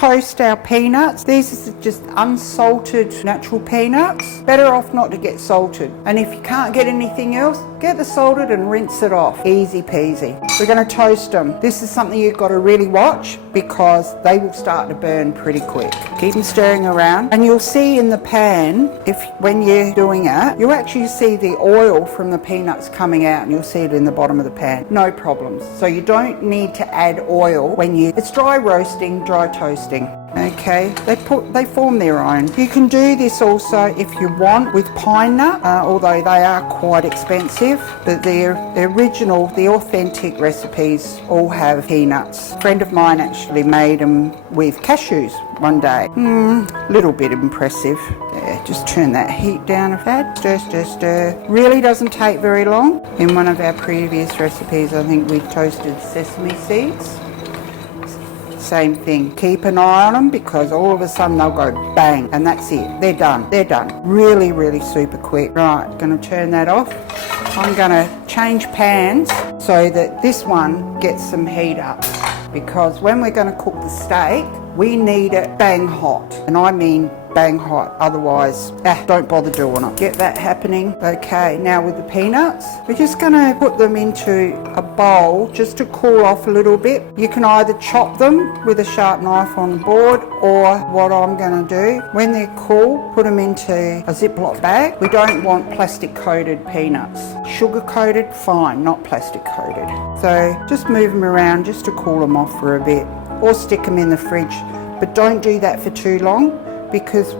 toast our peanuts. These are just unsalted natural peanuts. Better off not to get salted. And if you can't get anything else, get the salted and rinse it off. Easy peasy. We're going to toast them. This is something you've got to really watch because they will start to burn pretty quick. Keep them stirring around, and you'll see in the pan, when you're doing it, you'll actually see the oil from the peanuts coming out, and you'll see it in the bottom of the pan. No problems. So you don't need to add oil it's dry roasting, dry toasting. Okay, they form their own. You can do this also if you want with pine nut, although they are quite expensive, but the original, the authentic recipes all have peanuts. A friend of mine actually made them with cashews one day. Little bit impressive. Yeah, just turn that heat down a tad. Stir, stir, stir. Really doesn't take very long. In one of our previous recipes, I think we toasted sesame seeds. Same thing. Keep an eye on them because all of a sudden they'll go bang, and that's it. They're done. They're done. Really, really super quick. Right, going to turn that off. I'm going to change pans so that this one gets some heat up, because when we're going to cook the steak, we need it bang hot. And I mean bang hot, otherwise don't bother doing it. Get that happening. Okay, now with the peanuts, we're just going to put them into a bowl just to cool off a little bit. You can either chop them with a sharp knife on the board, or what I'm going to do, when they're cool, put them into a Ziploc bag. We don't want plastic coated peanuts. Sugar coated, fine, not plastic coated. So just move them around just to cool them off for a bit, or stick them in the fridge, but don't do that for too long because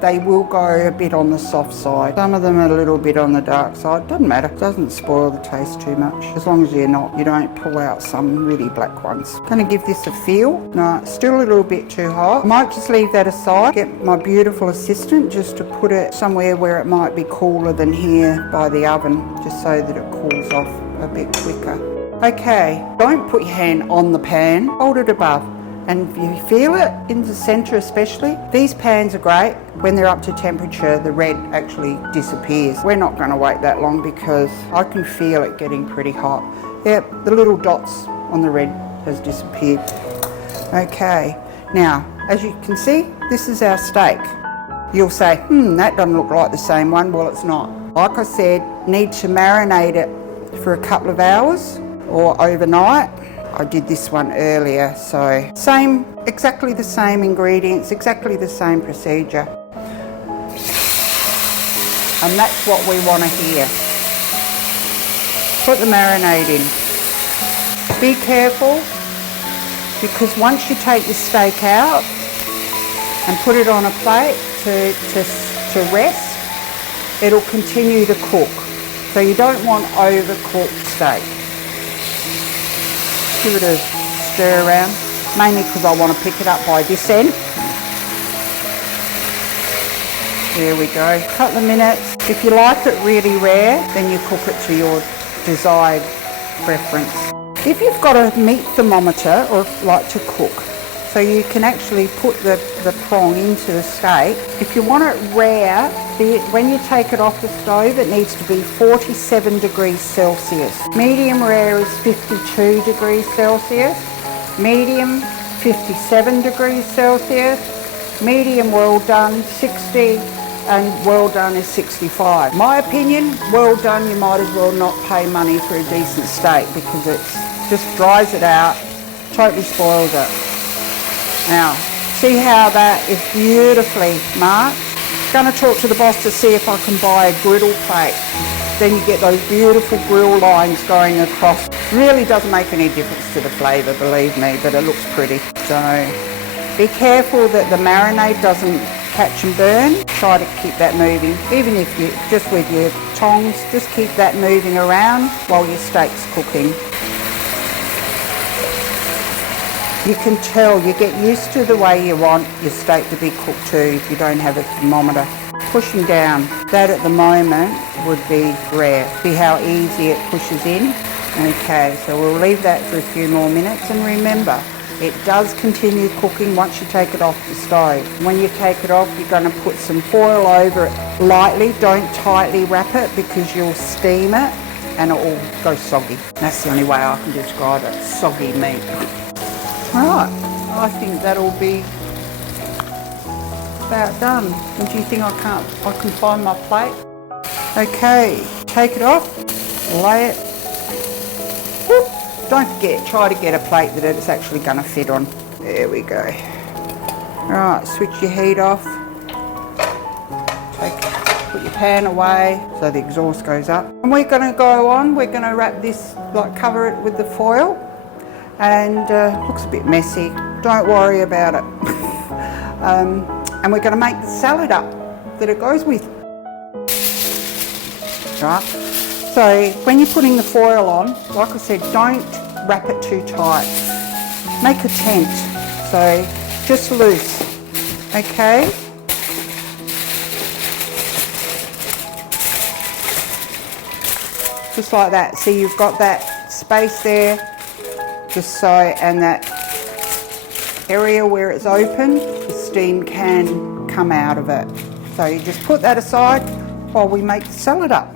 they will go a bit on the soft side. Some of them are a little bit on the dark side. Doesn't matter. Doesn't spoil the taste too much. As long as you don't pull out some really black ones. Going to give this a feel. No, it's still a little bit too hot. I might just leave that aside. Get my beautiful assistant just to put it somewhere where it might be cooler than here by the oven, just so that it cools off a bit quicker. Okay, don't put your hand on the pan. Hold it above. And if you feel it in the centre especially, these pans are great. When they're up to temperature, the red actually disappears. We're not going to wait that long because I can feel it getting pretty hot. Yep, the little dots on the red has disappeared. Okay, now, as you can see, this is our steak. You'll say, that doesn't look like the same one. Well, it's not. Like I said, need to marinate it for a couple of hours or overnight. I did this one earlier, so exactly the same ingredients, exactly the same procedure. And that's what we want to hear. Put the marinade in. Be careful, because once you take the steak out and put it on a plate to rest, it'll continue to cook. So you don't want overcooked steak. Give it a stir around, mainly because I want to pick it up by this end. There we go. Couple of minutes. If you like it really rare, then you cook it to your desired preference. If you've got a meat thermometer or like to cook, so you can actually put the prong into the steak. If you want it rare, when you take it off the stove, it needs to be 47 degrees Celsius. Medium rare is 52 degrees Celsius. Medium, 57 degrees Celsius. Medium well done, 60. And well done is 65. My opinion, well done, you might as well not pay money for a decent steak because it just dries it out, totally spoils it. Now, see how that is beautifully marked? Going to talk to the boss to see if I can buy a griddle plate. Then you get those beautiful grill lines going across. Really doesn't make any difference to the flavour, believe me, but it looks pretty. So be careful that the marinade doesn't catch and burn. Try to keep that moving. Even if you, just with your tongs, just keep that moving around while your steak's cooking. You can tell, you get used to the way you want your steak to be cooked too if you don't have a thermometer. Pushing down, that at the moment would be rare. See how easy it pushes in? Okay, so we'll leave that for a few more minutes, and remember, it does continue cooking once you take it off the stove. When you take it off, you're going to put some foil over it lightly. Don't tightly wrap it because you'll steam it and it will go soggy. That's the only way I can describe it, soggy meat. Right, I think that'll be about done. And do you think I can find my plate? Okay, take it off, lay it. Whoop. Don't forget, try to get a plate that it's actually going to fit on. There we go. Alright, switch your heat off. Put your pan away so the exhaust goes up. And we're going to go on, we're going to wrap this, like cover it with the foil. And looks a bit messy. Don't worry about it. And we're going to make the salad up that it goes with. Right. So when you're putting the foil on, like I said, don't wrap it too tight. Make a tent. So just loose. Okay. Just like that. See, you've got that space there. Just so, and that area where it's open, the steam can come out of it. So you just put that aside while we make the salad up.